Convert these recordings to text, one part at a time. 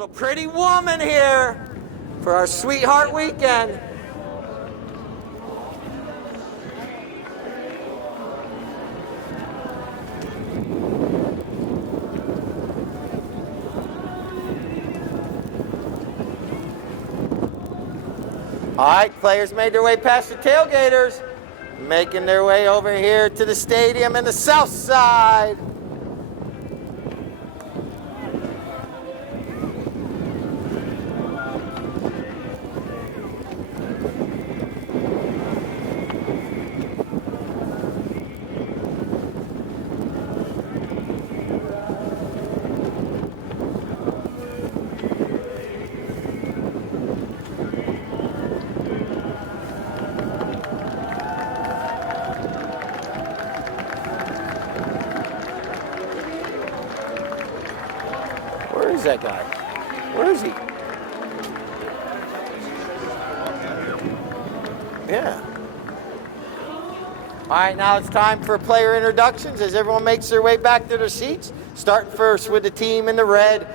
Little pretty woman here for our sweetheart weekend. All right, players made their way past the tailgaters, making their way over here to the stadium in the south side. Where is that guy? Where is he? Yeah. All right, now it's time for player introductions as everyone makes their way back to their seats. Starting first with the team in the red.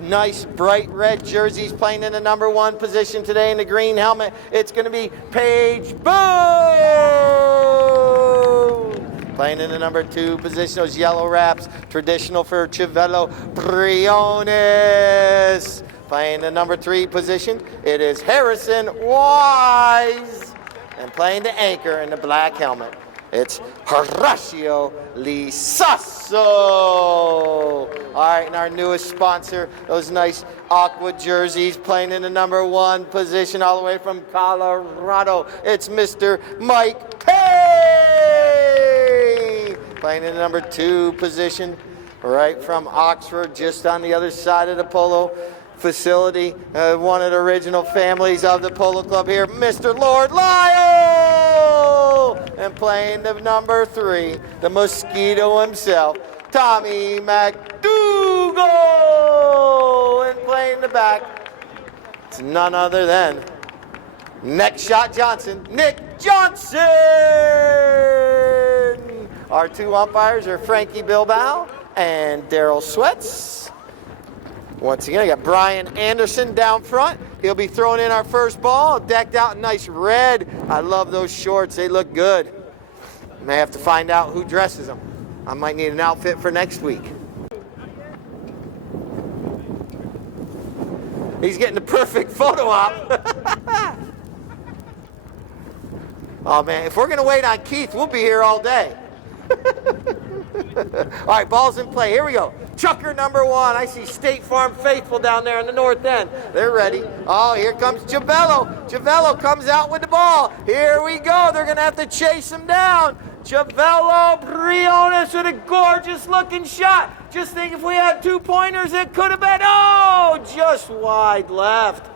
Nice bright red jerseys, playing in the number 1 position today in the green helmet. It's going to be Paige Boone. Playing in the number 2 position, those yellow wraps, traditional for Chivello Briones. Playing the number 3 position, it is Harrison Wise. And playing the anchor in the black helmet, it's Horacio Lisasso. All right, and our newest sponsor, those nice aqua jerseys, playing in the number 1 position all the way from Colorado, it's Mr. Mike Pay. Playing in the number 2 position, right from Oxford, just on the other side of the Polo facility, one of the original families of the Polo Club here, Mr. Lord Lyle. And playing the number 3, the mosquito himself, Tommy McDougal. And playing the back, it's none other than Neck Shot Johnson, Nick Johnson. Our 2 umpires are Frankie Bilbao and Daryl Sweats. Once again, I got Brian Anderson down front. He'll be throwing in our first ball, decked out in nice red. I love those shorts. They look good. May have to find out who dresses them. I might need an outfit for next week. He's getting the perfect photo op. Oh, man, if we're going to wait on Keith, we'll be here all day. All right, ball's in play. Here we go. Chucker number 1. I see State Farm Faithful down there in the north end. They're ready. Oh, here comes Javello. Javello comes out with the ball. Here we go. They're going to have to chase him down. Javello Briones with a gorgeous looking shot. Just think if we had 2 pointers, it could have been, oh, just wide left.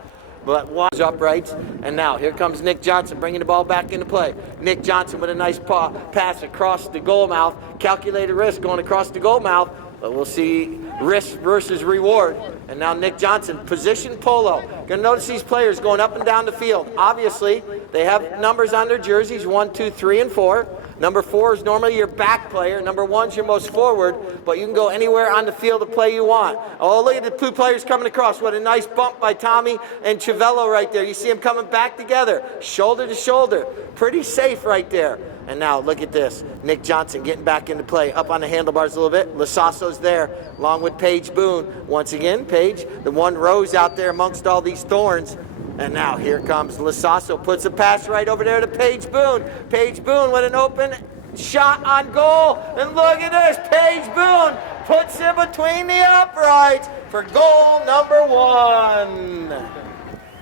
But wide uprights. And now here comes Nick Johnson bringing the ball back into play. Nick Johnson with a nice pass across the goal mouth. Calculated risk going across the goal mouth. But we'll see risk versus reward. And now Nick Johnson, position Polo. Going to notice these players going up and down the field. Obviously, they have numbers on their jerseys, 1, 2, 3, and 4. Number 4 is normally your back player. Number 1 is your most forward, but you can go anywhere on the field to play you want. Oh, look at the 2 players coming across. What a nice bump by Tommy and Chivello right there. You see them coming back together, shoulder to shoulder. Pretty safe right there. And now look at this. Nick Johnson getting back into play, up on the handlebars a little bit. Lasasso's there, along with Paige Boone. Once again, Paige, the one rose out there amongst all these thorns. And now here comes Lasasso, puts a pass right over there to Paige Boone. Paige Boone with an open shot on goal. And look at this, Paige Boone puts it between the uprights for goal number 1.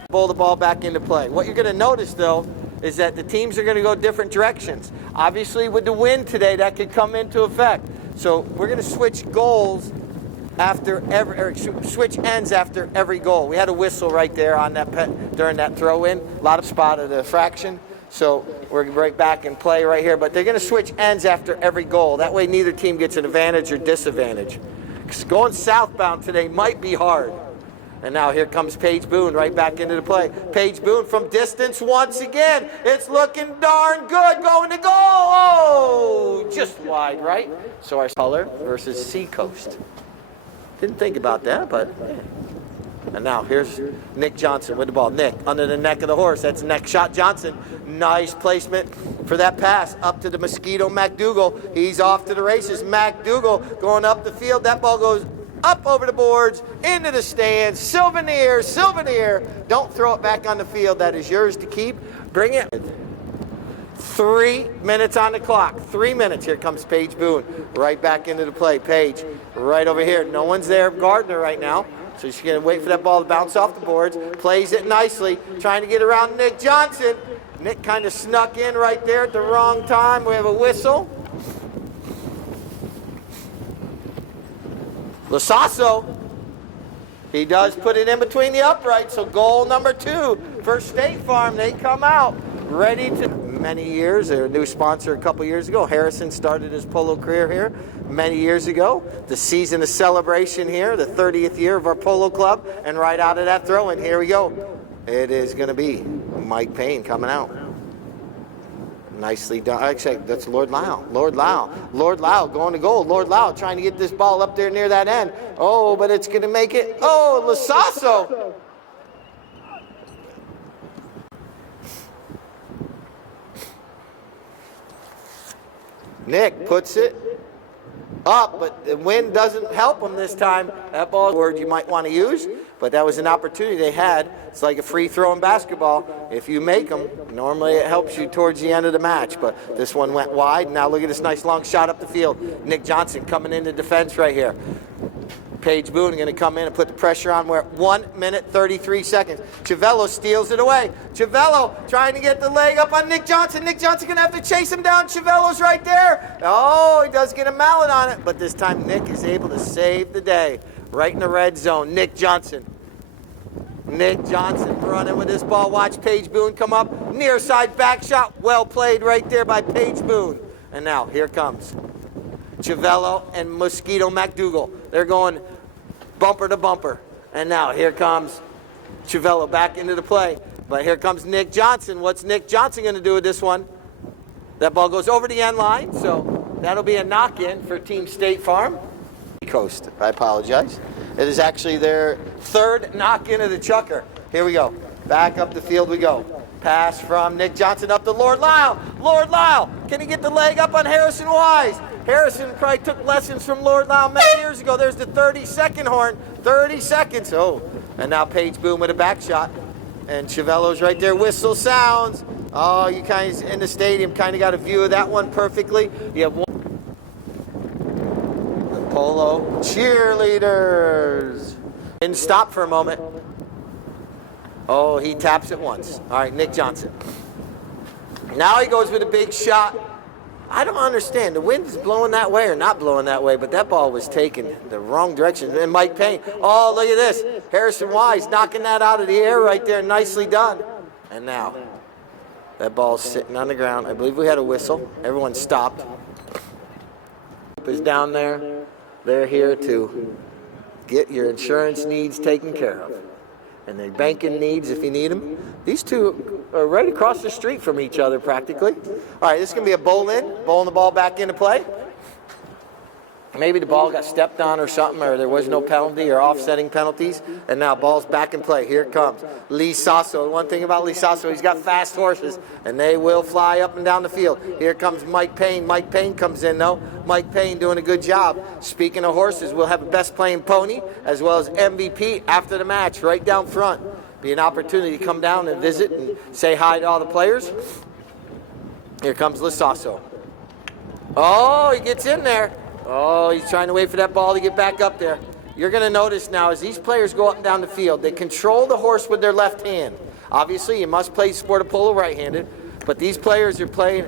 Pull the ball back into play. What you're going to notice, though, is that the teams are going to go different directions. Obviously, with the wind today, that could come into effect. So we're going to switch goals after every, or switch ends after every goal. We had a whistle right there on that during that throw-in. A lot of spot of the fraction. So we're right back in play right here. But they're going to switch ends after every goal. That way neither team gets an advantage or disadvantage. Because going southbound today might be hard. And now here comes Paige Boone right back into the play. Paige Boone from distance once again. It's looking darn good going to goal. Oh, just wide, right? So our color versus Seacoast. Didn't think about that, but yeah. And now here's Nick Johnson with the ball. Nick under the neck of the horse. That's neck shot Johnson. Nice placement for that pass up to the Mosquito McDougal. He's off to the races. McDougal going up the field. That ball goes up over the boards, into the stands. Souvenir, souvenir. Don't throw it back on the field. That is yours to keep. Bring it. 3 minutes on the clock. 3 minutes. Here comes Paige Boone right back into the play. Paige right over here. No one's there. Gardner right now. So she's going to wait for that ball to bounce off the boards. Plays it nicely. Trying to get around Nick Johnson. Nick kind of snuck in right there at the wrong time. We have a whistle. Lasasso. He does put it in between the uprights. So goal number 2 for State Farm. They come out ready to... Many years. They're a new sponsor a couple years ago. Harrison started his polo career here many years ago. The season of celebration here, the 30th year of our polo club. And right out of that throw-in, here we go. It is going to be Mike Payne coming out. Nicely done. Actually, that's Lord Lau. Lord Lau. Lord Lau going to goal. Lord Lau trying to get this ball up there near that end. Oh, but it's going to make it. Oh, Lasasso. Nick puts it up, but the wind doesn't help him this time. That ball is a word you might want to use, but that was an opportunity they had. It's like a free throw in basketball. If you make them, normally it helps you towards the end of the match, but this one went wide. Now look at this nice long shot up the field. Nick Johnson coming into defense right here. Paige Boone going to come in and put the pressure on. We're at 1 minute 33 seconds. Civello steals it away. Civello trying to get the leg up on Nick Johnson. Nick Johnson going to have to chase him down. Civello's right there. Oh, he does get a mallet on it, but this time Nick is able to save the day. Right in the red zone. Nick Johnson. Nick Johnson running with this ball. Watch Paige Boone come up. Near side back shot. Well played right there by Paige Boone. And now here comes Civello and Mosquito McDougal. They're going bumper to bumper. And now here comes Civello back into the play. But here comes Nick Johnson. What's Nick Johnson going to do with this one? That ball goes over the end line, so that'll be a knock-in for Team State Farm. Coast, I apologize. It is actually their 3rd knock-in of the chucker. Here we go. Back up the field we go. Pass from Nick Johnson up to Lord Lyle. Lord Lyle, can he get the leg up on Harrison Wise? Harrison probably took lessons from Lord Lyle many years ago. There's the 30-second horn. 30 seconds. Oh, and now Paige Boone with a back shot. And Civello's right there. Whistle sounds. Oh, you guys in the stadium kind of got a view of that one perfectly. You have one. The Polo cheerleaders. And stop for a moment. Oh, he taps it once. All right, Nick Johnson. Now he goes with a big shot. I don't understand. The wind is blowing that way or not blowing that way, but that ball was taken the wrong direction. And Mike Payne, oh, look at this. Harrison Wise knocking that out of the air right there. Nicely done. And now, that ball's sitting on the ground. I believe we had a whistle. Everyone stopped. Is down there. They're here to get your insurance needs taken care of. And their banking needs if you need them. These two are right across the street from each other practically. All right, this is going to be a bowl-in, bowling the ball back into play. Maybe the ball got stepped on or something, or there was no penalty or offsetting penalties, and now ball's back in play. Here it comes. Lee Sasso. One thing about Lee Sasso, he's got fast horses, and they will fly up and down the field. Here comes Mike Payne. Mike Payne comes in, though. Mike Payne doing a good job. Speaking of horses, we'll have a best playing pony as well as MVP after the match right down front. Be an opportunity to come down and visit and say hi to all the players. Here comes Lasasso. Oh, he gets in there. Oh, he's trying to wait for that ball to get back up there. You're going to notice now as these players go up and down the field, they control the horse with their left hand. Obviously, you must play sport of polo right-handed, but these players are playing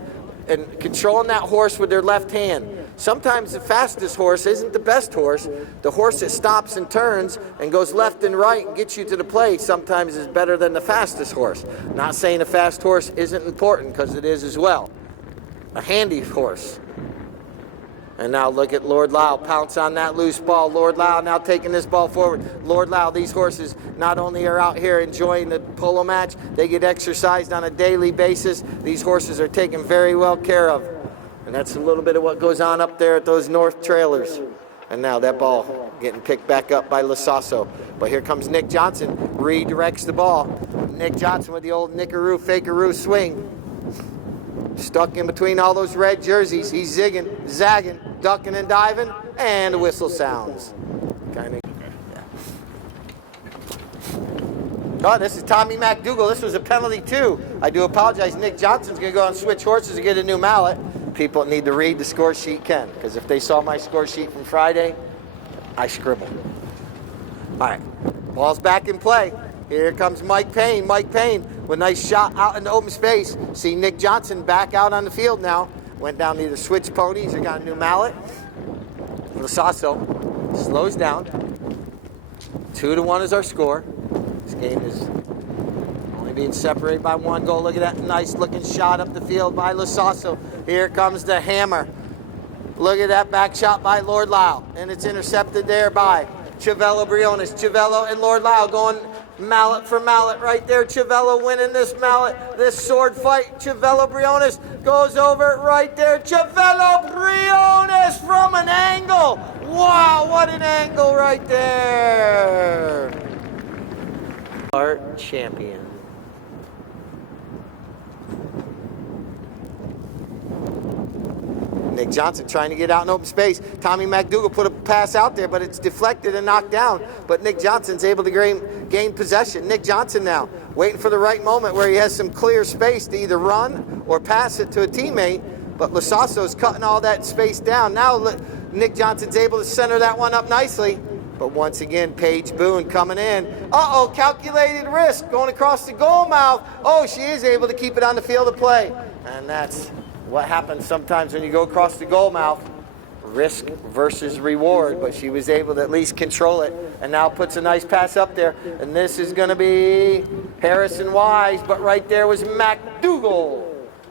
and controlling that horse with their left hand. Sometimes the fastest horse isn't the best horse. The horse that stops and turns and goes left and right and gets you to the plate sometimes is better than the fastest horse. Not saying a fast horse isn't important, because it is as well. A handy horse. And now look at Lord Lyle pounce on that loose ball. Lord Lyle now taking this ball forward. Lord Lyle, these horses not only are out here enjoying the polo match, they get exercised on a daily basis. These horses are taken very well care of. And that's a little bit of what goes on up there at those north trailers. And now that ball getting picked back up by Lasasso. But here comes Nick Johnson, redirects the ball. Nick Johnson with the old nickaroo, fakeroo swing. Stuck in between all those red jerseys. He's zigging, zagging, ducking and diving, and the whistle sounds. Kind of. Oh, this is Tommy McDougal. This was a penalty too. I do apologize. Nick Johnson's going to go and switch horses and get a new mallet. People that need to read the score sheet can, because if they saw my score sheet from Friday, I scribbled. All right, ball's back in play. Here comes Mike Payne. Mike Payne with a nice shot out in the open space. See Nick Johnson back out on the field now. Went down to either switch ponies or got a new mallet. Lasasso slows down. 2-1 is our score. This game is only being separated by 1 goal. Look at that nice looking shot up the field by Lasasso. Here comes the hammer. Look at that back shot by Lord Lyle. And it's intercepted there by Chiavello Briones. Chiavello and Lord Lyle going mallet for mallet right there. Chiavello winning this mallet, this sword fight. Chiavello Briones goes over it right there. Chiavello Briones from an angle. Wow, what an angle right there. Our champion. Nick Johnson trying to get out in open space. Tommy McDougal put a pass out there, but it's deflected and knocked down. But Nick Johnson's able to gain possession. Nick Johnson now waiting for the right moment where he has some clear space to either run or pass it to a teammate. But Lasasso's cutting all that space down. Now Nick Johnson's able to center that one up nicely. But once again, Paige Boone coming in. Uh-oh, calculated risk going across the goal mouth. Oh, she is able to keep it on the field of play. And that's what happens sometimes when you go across the goal mouth. Risk versus reward. But she was able to at least control it. And now puts a nice pass up there. And this is going to be Harrison Wise. But right there was McDougal.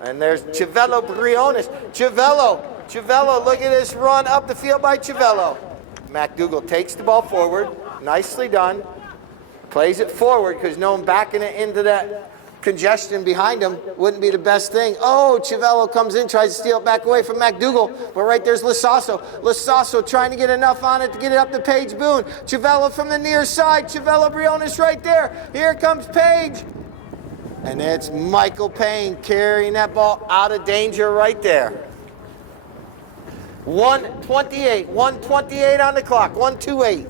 And there's Chiavello Briones. Chiavello, look at this run up the field by Chiavello. McDougal takes the ball forward, nicely done, plays it forward because no one backing it into that congestion behind him wouldn't be the best thing. Oh, Chiavello comes in, tries to steal it back away from McDougal, but right there's Lasasso. Lasasso trying to get enough on it to get it up to Paige Boone. Chiavello from the near side, Chiavello Briones right there. Here comes Paige. And it's Michael Payne carrying that ball out of danger right there. 1:28 on the clock, 1:28.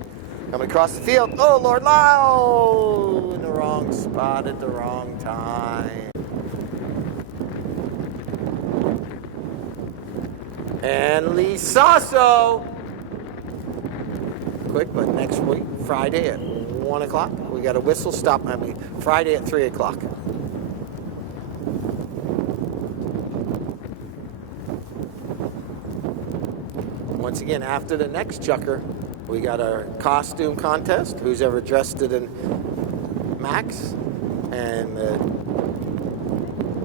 Coming across the field. Oh, Lord Lyle in the wrong spot at the wrong time. And Lasasso. Quick, but next week, Friday at 1 o'clock, we got a whistle stop. Friday at 3 o'clock. Once again, after the next chucker, we got our costume contest. Who's ever dressed it in Max? And the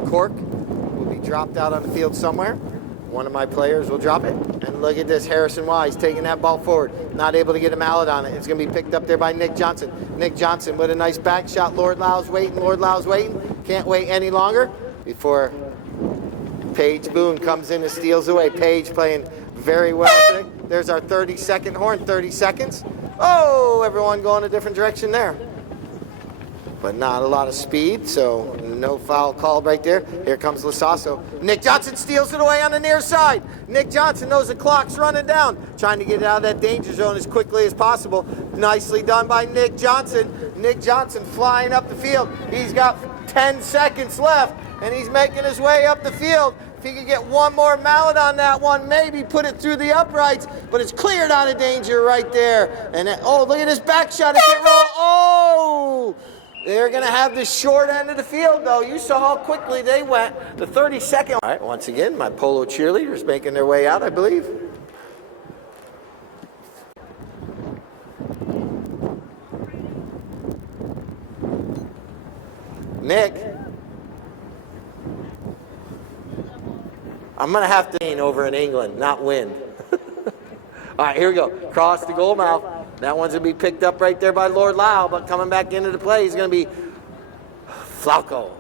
cork will be dropped out on the field somewhere. One of my players will drop it. And look at this, Harrison Wise taking that ball forward. Not able to get a mallet on it. It's going to be picked up there by Nick Johnson. Nick Johnson with a nice back shot. Lord Lyle's waiting. Can't wait any longer before Paige Boone comes in and steals away. Paige playing very well today. There's our 30-second horn, 30 seconds. Oh, everyone going a different direction there. But not a lot of speed, so no foul called right there. Here comes Lasasso. Nick Johnson steals it away on the near side. Nick Johnson knows the clock's running down, trying to get it out of that danger zone as quickly as possible. Nicely done by Nick Johnson. Nick Johnson flying up the field. He's got 10 seconds left, and he's making his way up the field. If he could get one more mallet on that one, maybe put it through the uprights, but it's cleared out of danger right there. And oh, look at this back shot. It can't roll. Oh! They're going to have the short end of the field, though. You saw how quickly they went. The 30-second. All right, once again, my Polo cheerleaders making their way out, I believe. Nick. I'm going to have to win over in England, not win. All right, here we go. Cross the goal mouth. That one's going to be picked up right there by Lord Lyle, but coming back into the play is going to be Flauco.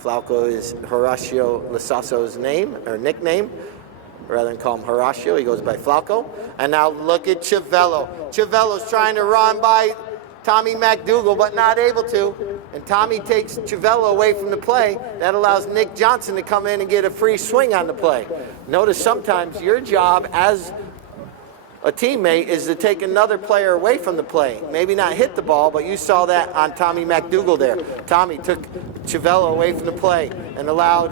Flauco is Horacio Lasasso's name, or nickname. Rather than call him Horacio, he goes by Flauco. And now look at Chiavello. Chiavello's trying to run by Tommy McDougal, but not able to. And Tommy takes Chivello away from the play. That allows Nick Johnson to come in and get a free swing on the play. Notice sometimes your job as a teammate is to take another player away from the play. Maybe not hit the ball, but you saw that on Tommy McDougal there. Tommy took Chivello away from the play and allowed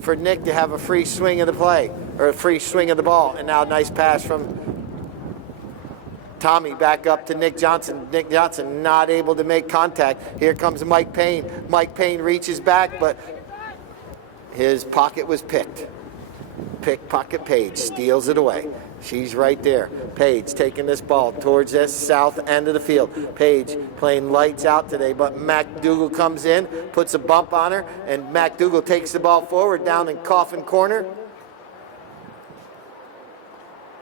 for Nick to have a free swing of the play, or a free swing of the ball. And now a nice pass from Tommy back up to Nick Johnson. Nick Johnson not able to make contact. Here comes Mike Payne. Mike Payne reaches back, but his pocket was picked. Pickpocket Paige steals it away. She's right there. Paige taking this ball towards this south end of the field. Paige playing lights out today, but McDougal comes in, puts a bump on her, and McDougal takes the ball forward down in Coffin Corner.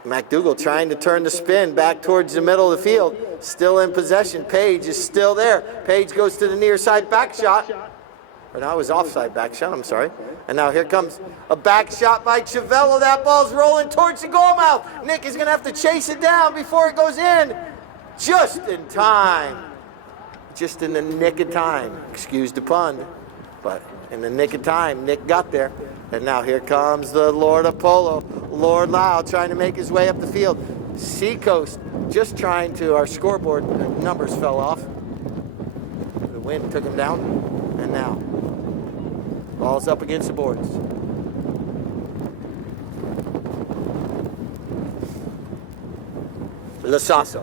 McDougal trying to turn the spin back towards the middle of the field. Still in possession. Paige is still there. Paige goes to the near side back shot. Or now it was offside back shot, I'm sorry. And now here comes a back shot by Chivello. That ball's rolling towards the goal mouth. Nick is going to have to chase it down before it goes in. Just in time. Just in the nick of time. Excuse the pun. But in the nick of time, Nick got there. And now here comes the Lord of Polo, Lord Lyle, trying to make his way up the field. Seacoast just trying to, our scoreboard numbers fell off. The wind took him down. And now, ball's up against the boards. Lasasso,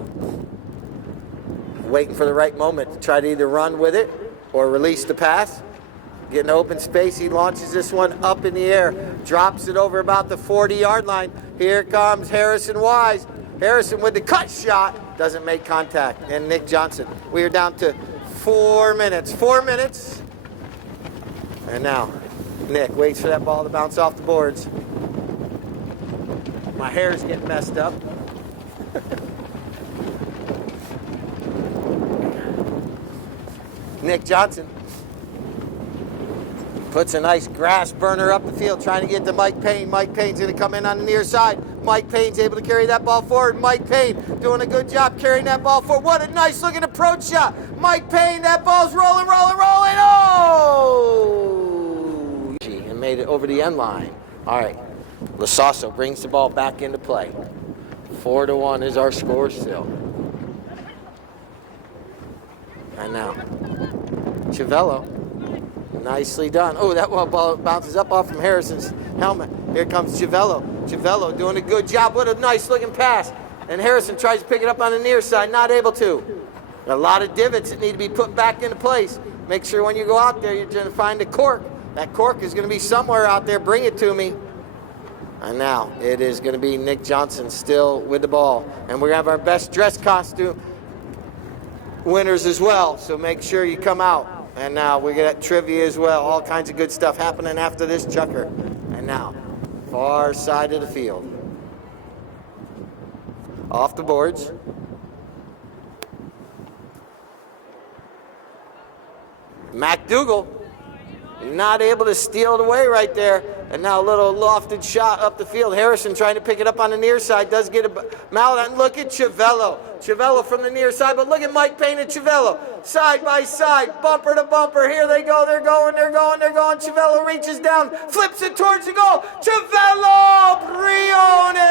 waiting for the right moment to try to either run with it or release the pass. Getting open space, he launches this one up in the air, drops it over about the 40-yard line. Here comes Harrison Wise. Harrison with the cut shot, doesn't make contact. And Nick Johnson, we are down to 4 minutes. 4 minutes. And now, Nick waits for that ball to bounce off the boards. My hair's getting messed up. Nick Johnson puts a nice grass burner up the field, trying to get to Mike Payne. Mike Payne's going to come in on the near side. Mike Payne's able to carry that ball forward. Mike Payne doing a good job carrying that ball forward. What a nice looking approach shot. Mike Payne, that ball's rolling, rolling, rolling. Oh! And made it over the end line. All right. Lasasso brings the ball back into play. 4-1 is our score still. And now, Chivello. Nicely done. Oh, that ball bounces up off from Harrison's helmet. Here comes Chivello. Chivello doing a good job. What a nice looking pass. And Harrison tries to pick it up on the near side, not able to. A lot of divots that need to be put back into place. Make sure when you go out there, you're going to find a cork. That cork is going to be somewhere out there. Bring it to me. And now it is going to be Nick Johnson still with the ball. And we're going to have our best dress costume winners as well. So make sure you come out. And now we get trivia as well. All kinds of good stuff happening after this chucker. And now, far side of the field. Off the boards. McDougal not able to steal it away right there. And now a little lofted shot up the field. Harrison trying to pick it up on the near side. Does get a mallet. And look at Chivello. Chivello from the near side. But look at Mike Payne and Chivello. Side by side. Bumper to bumper. Here they go. They're going. They're going. They're going. Chivello reaches down. Flips it towards the goal. Chivello Briones.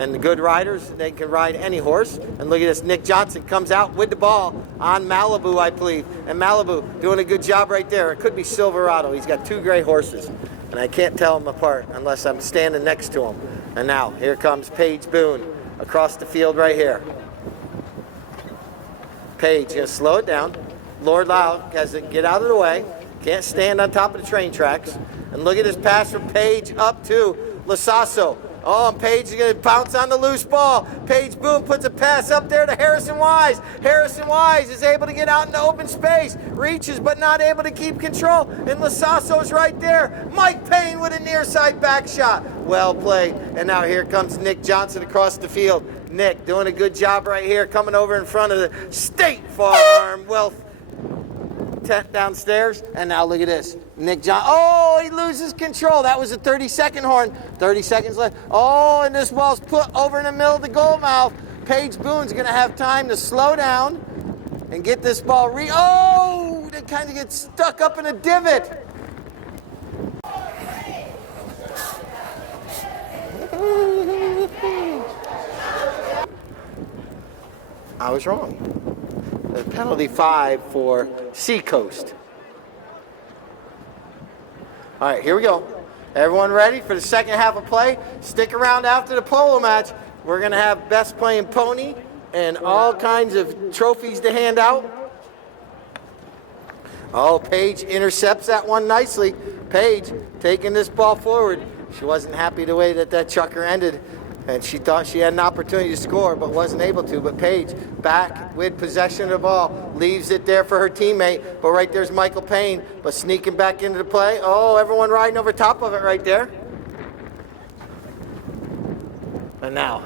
And the good riders, they can ride any horse. And look at this, Nick Johnson comes out with the ball on Malibu, I believe. And Malibu doing a good job right there. It could be Silverado. He's got two gray horses. And I can't tell them apart unless I'm standing next to him. And now, here comes Paige Boone across the field right here. Paige, gonna slow it down. Lord Lyle has to get out of the way. Can't stand on top of the train tracks. And look at this pass from Paige up to Lasasso. Oh, and Paige is going to bounce on the loose ball. Paige Boone puts a pass up there to Harrison Wise. Harrison Wise is able to get out into open space. Reaches, but not able to keep control. And Lasasso's right there. Mike Payne with a near side back shot. Well played. And now here comes Nick Johnson across the field. Nick doing a good job right here, coming over in front of the State Farm Wealth tent downstairs. And now look at this. Nick Johnson. Oh, he loses control. That was a 30-second horn. 30 seconds left. Oh, and this ball's put over in the middle of the goal mouth. Paige Boone's going to have time to slow down and get this ball oh, it kind of gets stuck up in a divot. I was wrong. The penalty 5 for Seacoast. All right, here we go. Everyone ready for the second half of play? Stick around after the polo match. We're going to have best playing pony and all kinds of trophies to hand out. Oh, Paige intercepts that one nicely. Paige taking this ball forward. She wasn't happy the way that chucker ended, and she thought she had an opportunity to score but wasn't able to. But Paige back with possession of the ball, leaves it there for her teammate. But right there's Michael Payne, but sneaking back into the play. Oh, everyone riding over top of it right there. And now,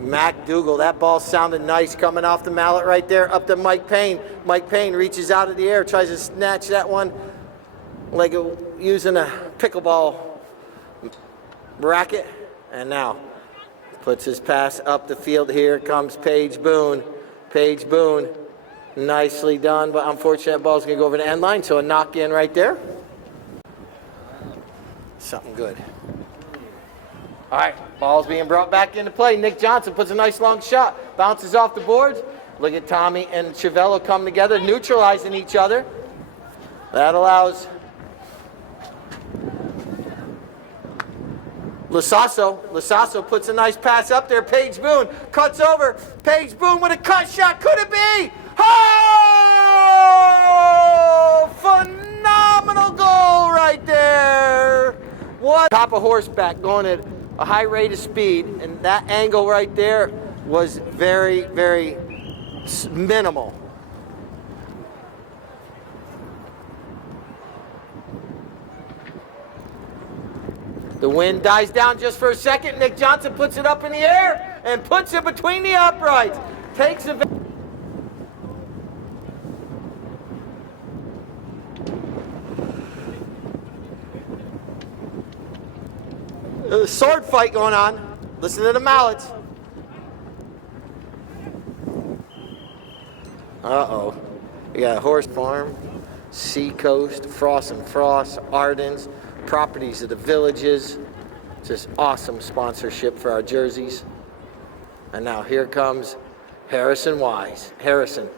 MacDougall, that ball sounded nice coming off the mallet right there, up to Mike Payne. Mike Payne reaches out of the air, tries to snatch that one like using a pickleball racket, and now puts his pass up the field. Here comes Paige Boone. Paige Boone, nicely done, but unfortunately that ball's going to go over the end line, so a knock in right there. Something good. All right, ball's being brought back into play. Nick Johnson puts a nice long shot, bounces off the boards. Look at Tommy and Chiavello come together, neutralizing each other. That allows Lasasso puts a nice pass up there. Paige Boone cuts over. Paige Boone with a cut shot. Could it be? Oh! Phenomenal goal right there. What? Top of horseback going at a high rate of speed, and that angle right there was very, very minimal. The wind dies down just for a second. Nick Johnson puts it up in the air and puts it between the uprights. Takes a There's a sword fight going on. Listen to the mallets. Uh-oh. We got Horse Farm, Seacoast, Frost and Frost, Ardens, Properties of the Villages. Just awesome sponsorship for our jerseys. And now here comes Harrison Wise. Harrison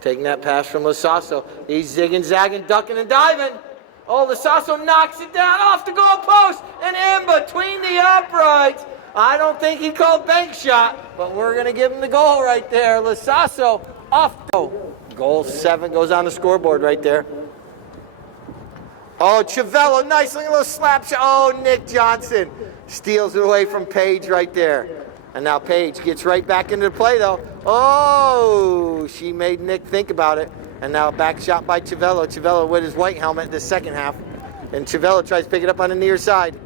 taking that pass from Lasasso. He's zigging, zagging, ducking, and diving. Oh, Lasasso knocks it down off the goal post and in between the uprights. I don't think he called bank shot, but we're going to give him the goal right there. Lasasso off the goal. Goal 7 goes on the scoreboard right there. Oh, Chiavello, nice little slap shot. Oh, Nick Johnson steals it away from Paige right there. And now Paige gets right back into the play, though. Oh, she made Nick think about it. And now back shot by Chiavello. Chiavello with his white helmet in the second half. And Chiavello tries to pick it up on the near side.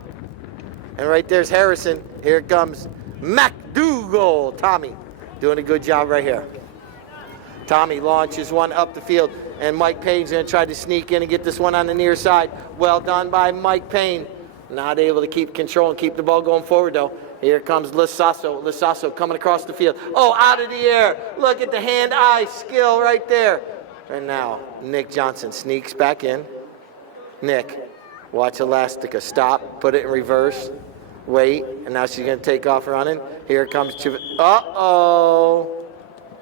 And right there's Harrison. Here it comes MacDougall. Tommy doing a good job right here. Tommy launches one up the field. And Mike Payne's going to try to sneak in and get this one on the near side. Well done by Mike Payne. Not able to keep control and keep the ball going forward, though. Here comes Lasasso. Lasasso coming across the field. Oh, out of the air. Look at the hand-eye skill right there. And now Nick Johnson sneaks back in. Nick, watch Elastica. Stop. Put it in reverse. Wait. And now she's going to take off running. Here comes Uh-oh.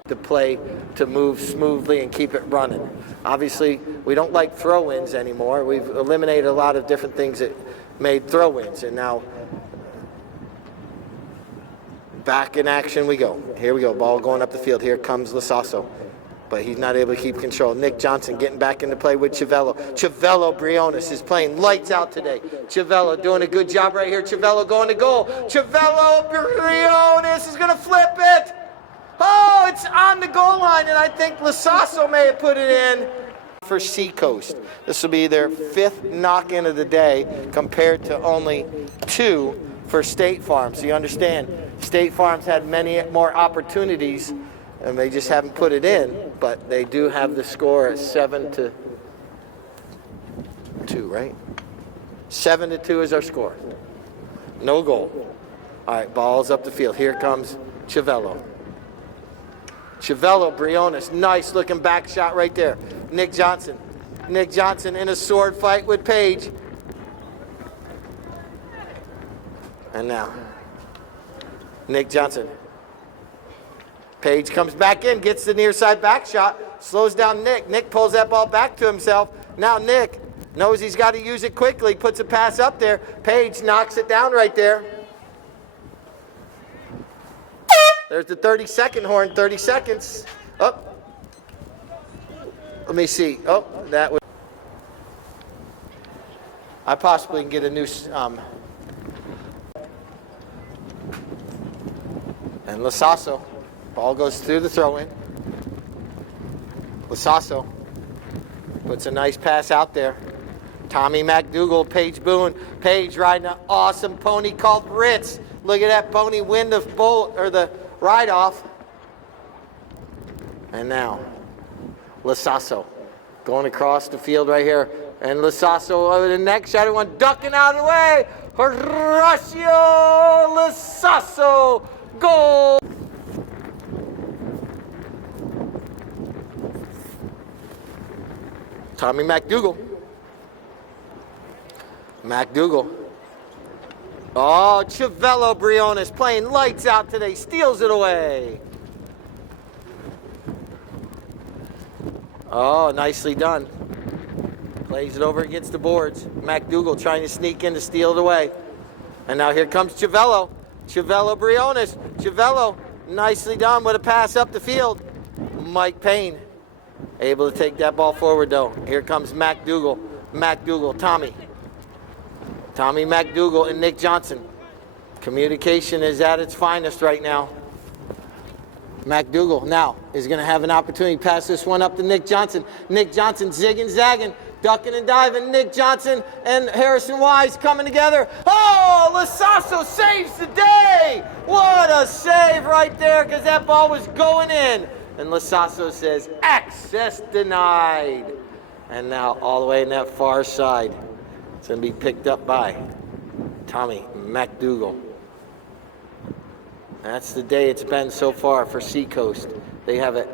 To play to move smoothly and keep it running. Obviously, we don't like throw-ins anymore. We've eliminated a lot of different things that made throw-ins. And now back in action we go. Here we go. Ball going up the field. Here comes Lasasso. But he's not able to keep control. Nick Johnson getting back into play with Chiavello. Chiavello Briones is playing lights out today. Chiavello doing a good job right here. Chiavello going to goal. Chiavello Briones is going to flip it. Oh, it's on the goal line, and I think Lasasso may have put it in for Seacoast. This will be their 5th knock-in of the day compared to only 2 for State Farm. So you understand, State Farm's had many more opportunities, and they just haven't put it in, but they do have the score at 7-2, right? 7-2 is our score. No goal. All right, ball's up the field. Here comes Chivello. Chivello, Briones, nice looking back shot right there. Nick Johnson. Nick Johnson in a sword fight with Page. And now, Nick Johnson. Page comes back in, gets the near side back shot, slows down Nick. Nick pulls that ball back to himself. Now Nick knows he's got to use it quickly, puts a pass up there. Page knocks it down right there. There's the 30-second horn, 30 seconds. Oh, let me see. Oh, that would. I possibly can get a new. And Lasasso. Ball goes through the throw-in. Lasasso puts a nice pass out there. Tommy McDougal, Paige Boone. Paige riding an awesome pony called Ritz. Look at that pony win the the ride-off. And now, Lasasso going across the field right here. And Lasasso over the next shot, one ducking out of the way. Horacio Lasasso, goal! Tommy McDougal. McDougal. Oh, Chivello Briones playing lights out today. Steals it away. Oh, nicely done. Plays it over against the boards. McDougal trying to sneak in to steal it away. And now here comes Chivello. Chivello Briones. Chivello, nicely done with a pass up the field. Mike Payne able to take that ball forward though. Here comes McDougal. McDougal, Tommy. Tommy McDougal and Nick Johnson. Communication is at its finest right now. McDougal now is going to have an opportunity to pass this one up to Nick Johnson. Nick Johnson zigging, zagging, ducking and diving. Nick Johnson and Harrison Wise coming together. Oh, Lasasso saves the day. What a save right there, because that ball was going in. And Lasasso says, access denied. And now all the way in that far side, it's going to be picked up by Tommy McDougal. That's the day it's been so far for Seacoast. They have it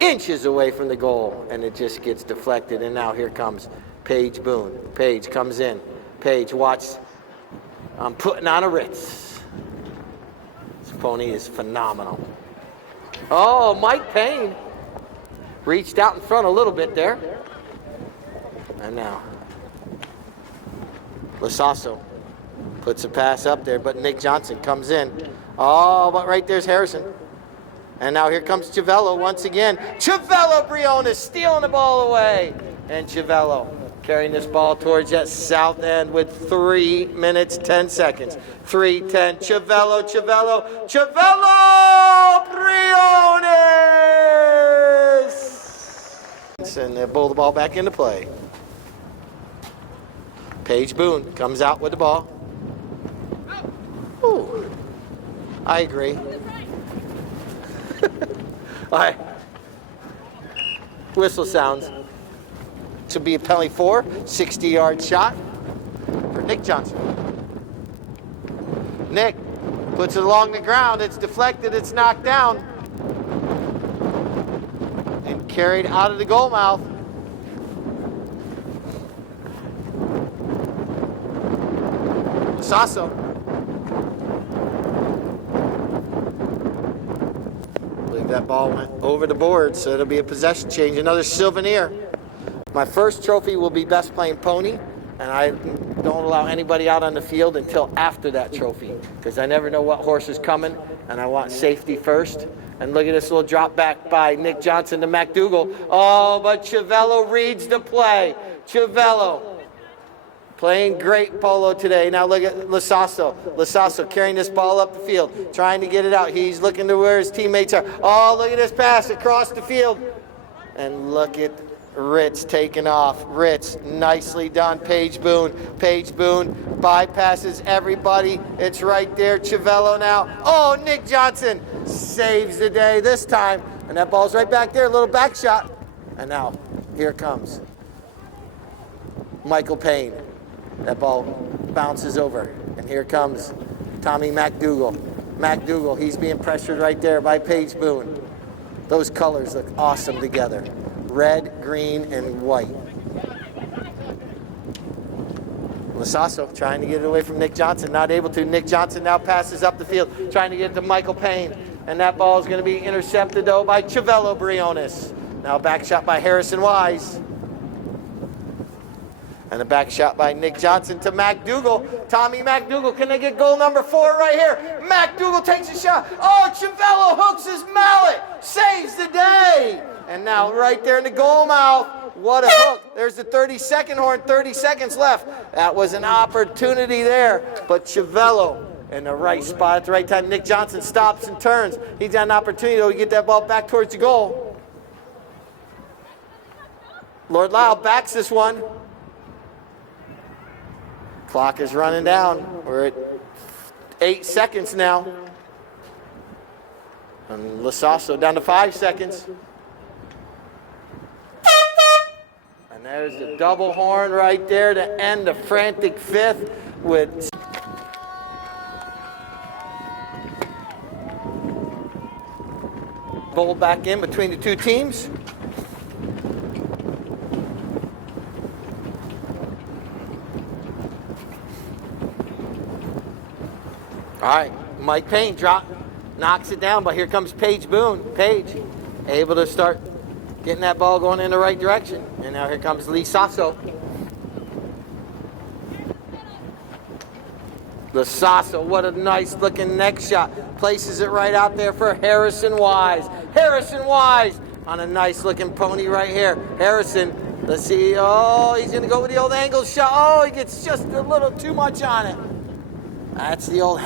inches away from the goal, and it just gets deflected. And now here comes Paige Boone. Paige comes in. Paige, watch. I'm putting on a Ritz. This pony is phenomenal. Oh, Mike Payne reached out in front a little bit there. And now Lasasso puts a pass up there, but Nick Johnson comes in. Oh, but right there's Harrison. And now here comes Chivello once again. Chivello Briones stealing the ball away. And Chivello carrying this ball towards that south end with 3 minutes, 10 seconds. 3:10. Chivello, Chivello, Chivello Briones! And they pull the ball back into play. Paige Boone comes out with the ball. Ooh. I agree. All right. Whistle sounds. To be a penalty for 60-yard shot for Nick Johnson. Nick puts it along the ground. It's deflected. It's knocked down. And carried out of the goal mouth. Sasso. I believe that ball went over the board, so it'll be a possession change. Another souvenir. My first trophy will be best playing pony, and I don't allow anybody out on the field until after that trophy, because I never know what horse is coming, and I want safety first. And look at this little drop back by Nick Johnson to McDougal. Oh, but Chivello reads the play. Chivello playing great polo today. Now look at Lasasso. Lasasso carrying this ball up the field, trying to get it out. He's looking to where his teammates are. Oh, look at this pass across the field. And look at Ritz taking off. Ritz, nicely done. Paige Boone. Paige Boone bypasses everybody. It's right there. Chivello now. Oh, Nick Johnson saves the day this time. And that ball's right back there. A little back shot. And now, here comes Michael Payne. That ball bounces over. And here comes Tommy McDougal. McDougal, he's being pressured right there by Paige Boone. Those colors look awesome together. Red, green, and white. Lasasso trying to get it away from Nick Johnson, not able to. Nick Johnson now passes up the field, trying to get it to Michael Payne. And that ball is going to be intercepted, though, by Chavello Briones. Now back shot by Harrison Wise. And a back shot by Nick Johnson to McDougal. Tommy McDougal, can they get goal number 4 right here? McDougal takes a shot. Oh, Chavello hooks his mallet. Saves the day. And now right there in the goal mouth. What a hook. There's the 30-second horn, 30 seconds left. That was an opportunity there. But Chavello in the right spot at the right time. Nick Johnson stops and turns. He's got an opportunity to get that ball back towards the goal. Lord Lyle backs this one. Clock is running down. We're at 8 seconds now. And Lasasso down to 5 seconds. And there's the double horn right there to end the frantic fifth with bowl back in between the two teams. All right, Mike Payne knocks it down, but here comes Paige Boone. Paige able to start getting that ball going in the right direction. And now here comes Lee Sasso. The Sasso, what a nice looking neck shot. Places it right out there for Harrison Wise. Harrison Wise on a nice looking pony right here. Harrison, let's see. Oh, he's going to go with the old angle shot. Oh, he gets just a little too much on it. That's the old.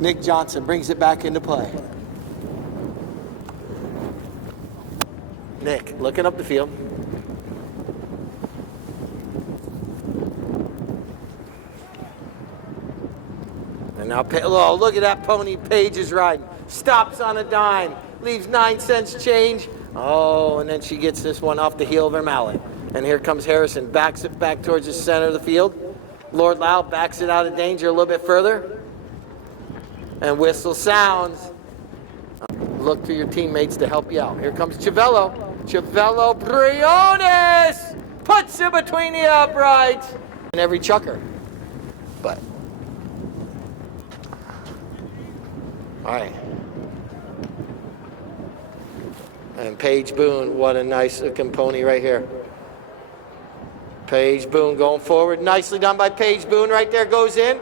Nick Johnson brings it back into play. Nick looking up the field. And now, oh, look at that pony Paige is riding. Stops on a dime. Leaves 9 cents change. Oh, and then she gets this one off the heel of her mallet. And here comes Harrison. Backs it back towards the center of the field. Lord Lau backs it out of danger a little bit further. And whistle sounds. Look to your teammates to help you out. Here comes Chavello. Chavello Briones puts it between the uprights. And every chucker. But. All right. And Paige Boone, what a nice looking pony right here. Paige Boone going forward. Nicely done by Paige Boone. Right there goes in.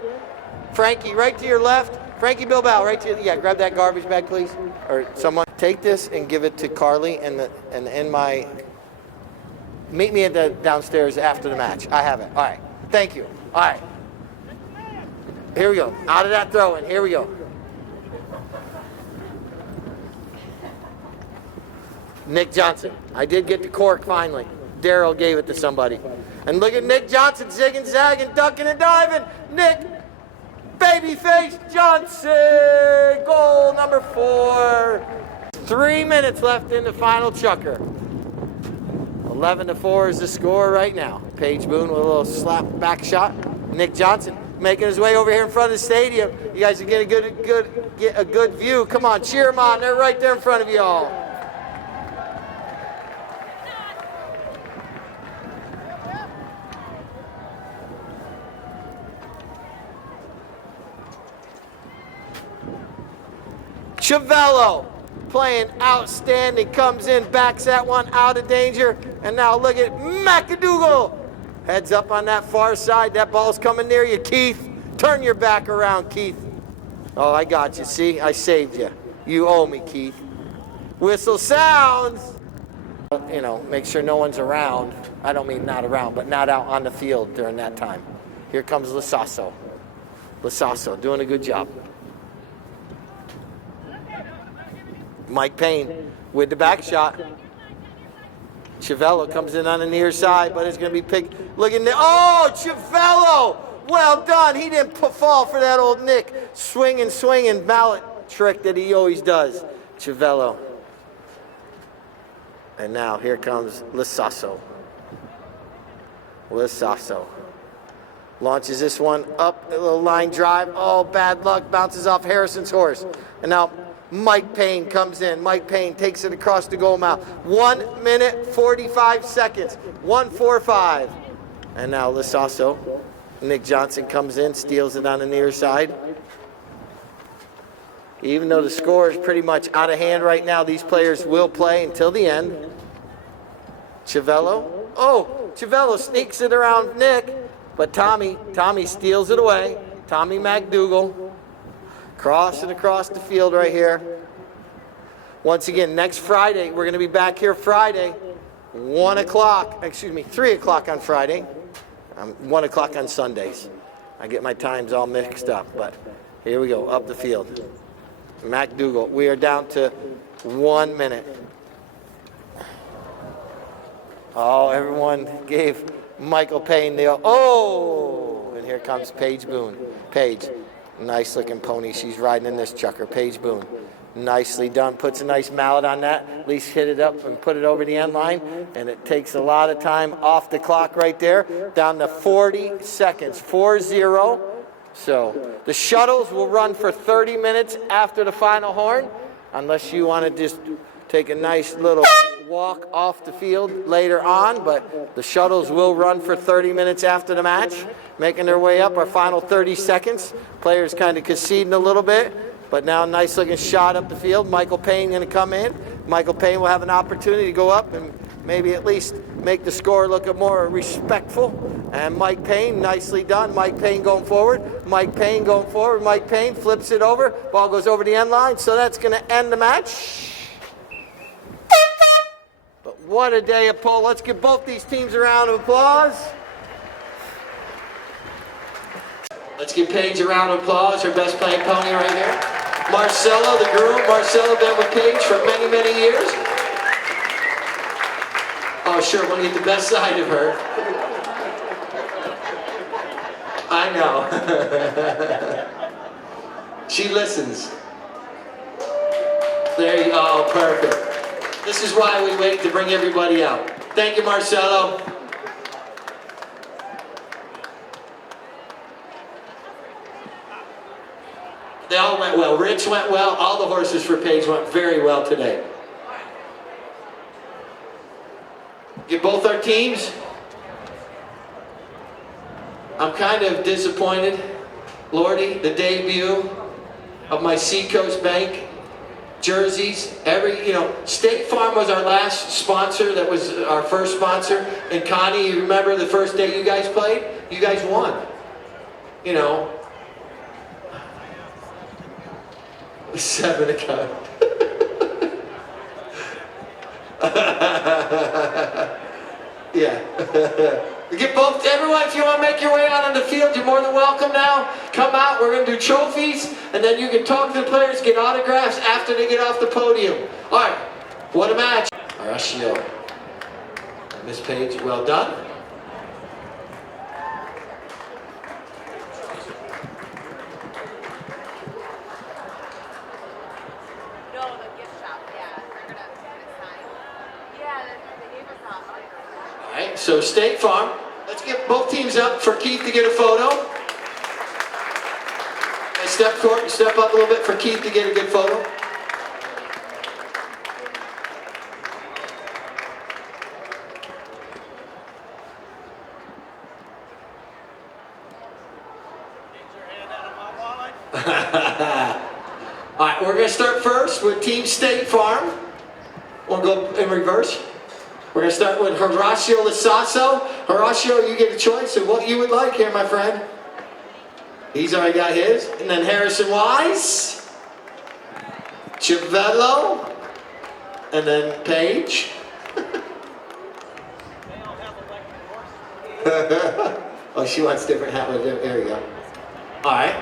Frankie, right to your left. Frankie Bilbao, right to yeah. Grab that garbage bag, please. Or someone take this and give it to Carly and in my. Meet me at the downstairs after the match. I have it. All right. Thank you. All right. Here we go. Out of that throw in. Here we go. Nick Johnson. I did get the cork finally. Daryl gave it to somebody. And look at Nick Johnson zigging, zagging, ducking, and diving. Nick Babyface Johnson. Goal number 4. 3 minutes left in the final chukker. 11-4 is the score right now. Paige Boone with a little slap back shot. Nick Johnson making his way over here in front of the stadium. You guys are getting a good view. Come on, cheer them on. They're right there in front of you all. Chavello playing outstanding, comes in, backs that one out of danger, and now look at McDougal. Heads up on that far side, that ball's coming near you, Keith. Turn your back around, Keith. Oh, I got you, see, I saved you. You owe me, Keith. Whistle sounds. You know, make sure no one's around. I don't mean not around, but not out on the field during that time. Here comes Lasasso. Lasasso doing a good job. Mike Payne with the back shot. Chavello comes in on the near side, but it's going to be picked. Look at Nick. Oh, Chavello! Well done. He didn't fall for that old Nick. Swinging mallet trick that he always does. Chavello. And now here comes Lasasso. Lasasso. Launches this one up, a little line drive. Oh, bad luck, bounces off Harrison's horse. And now Mike Payne comes in. Mike Payne takes it across the goal mouth. 1 minute, 45 seconds, 1:45. And now Lisasso, Nick Johnson comes in, steals it on the near side. Even though the score is pretty much out of hand right now, these players will play until the end. Chiavello, oh, Chiavello sneaks it around Nick. But Tommy steals it away. Tommy McDougal crossing across the field right here. Once again, next Friday, we're going to be back here Friday, 3 o'clock on Friday, 1 o'clock on Sundays. I get my times all mixed up, but here we go, up the field. McDougal, we are down to 1 minute. Oh, everyone gave Michael Payne the, oh, and here comes Paige Boone. Paige, nice looking pony. She's riding in this chucker. Paige Boone, nicely done. Puts a nice mallet on that. At least hit it up and put it over the end line. And it takes a lot of time off the clock right there. Down to 40 seconds, 4-0. So the shuttles will run for 30 minutes after the final horn, unless you want to just take a nice little walk off the field later on, but the shuttles will run for 30 minutes after the match, making their way up our final 30 seconds. Players kind of conceding a little bit, but now a nice looking shot up the field. Michael Payne going to come in. Michael Payne will have an opportunity to go up and maybe at least make the score look more respectful. And Mike Payne, nicely done. Mike Payne going forward. Mike Payne going forward. Mike Payne flips it over. Ball goes over the end line, so that's going to end the match. But what a day of polo. Let's give both these teams a round of applause. Let's give Paige a round of applause, her best playing pony right here. Marcella, the groom. Marcella been with Paige for many, many years. Oh, sure, want to get the best side of her. I know. She listens. There you go. Oh, perfect. This is why we wait to bring everybody out. Thank you, Marcelo. They all went well. Rich went well. All the horses for Paige went very well today. Get both our teams. I'm kind of disappointed. Lordy, the debut of my Seacoast Bank jerseys. State Farm was our last sponsor. That was our first sponsor. And Connie, you remember the first day you guys played? You guys won. 7 o'clock. Yeah. Get both, everyone, if you want to make your way out on the field, you're more than welcome now. Come out, we're going to do trophies, and then you can talk to the players, get autographs after they get off the podium. All right, what a match. Horacio. Miss Paige, well done. So State Farm, let's get both teams up for Keith to get a photo. And step up a little bit for Keith to get a good photo. All right, we're going to start first with Team State Farm. We'll go in reverse. We're going to start with Horacio Lisasso. Horacio, you get a choice of what you would like here, my friend. He's already got his. And then Harrison Wise. Chiavello. And then Paige. Oh, she wants different hat. There you go. All right.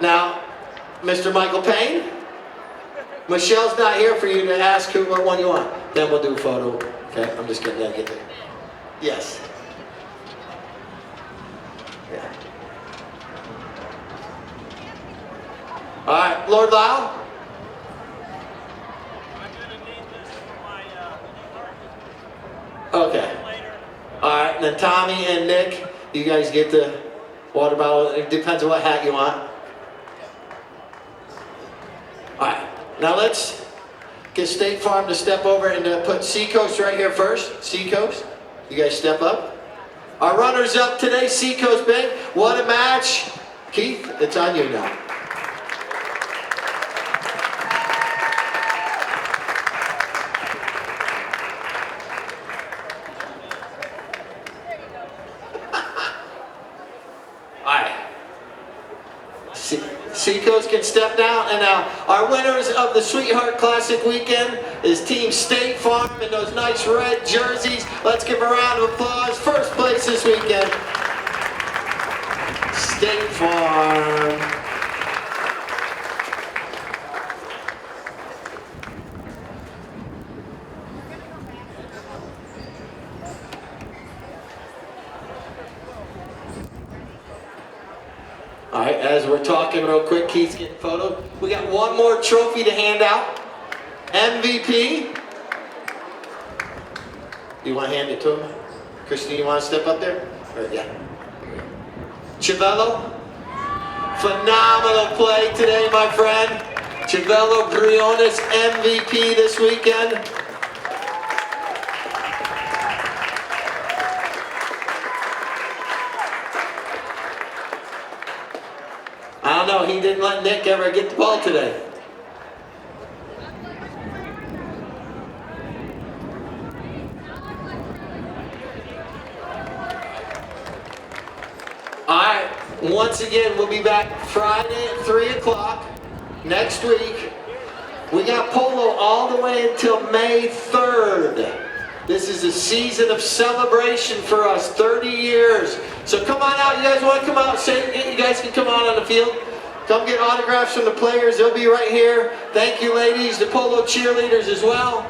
Now, Mr. Michael Payne. Michelle's not here for you to ask what one you want. Then we'll do a photo. Okay, I'm just getting that. Get there. Yes. Yeah. All right, Lord Lyle. Okay. All right, and then Tommy and Nick, You guys get the water bottle. It depends on what hat you want. All right, now let's get State Farm to step over and put Seacoast right here first. Seacoast, you guys step up. Our runners up today, Seacoast Bank. What a match. Keith, it's on you now. Seacoast can step down, and now our winners of the Sweetheart Classic weekend is Team State Farm in those nice red jerseys. Let's give a round of applause. First place this weekend, State Farm. All right, as we're talking real quick, Keith's getting photos. We got one more trophy to hand out. MVP. You want to hand it to him? Christine, you want to step up there? Or, yeah. Chivello. Phenomenal play today, my friend. Chivello Briones MVP this weekend. I don't know, he didn't let Nick ever get the ball today. Alright, once again, we'll be back Friday at 3 o'clock next week. We got Polo all the way until May 3rd. This is a season of celebration for us, 30 years. So come on out, you guys want to come out, you guys can come out on the field. Come get autographs from the players, they'll be right here. Thank you ladies, the Polo cheerleaders as well.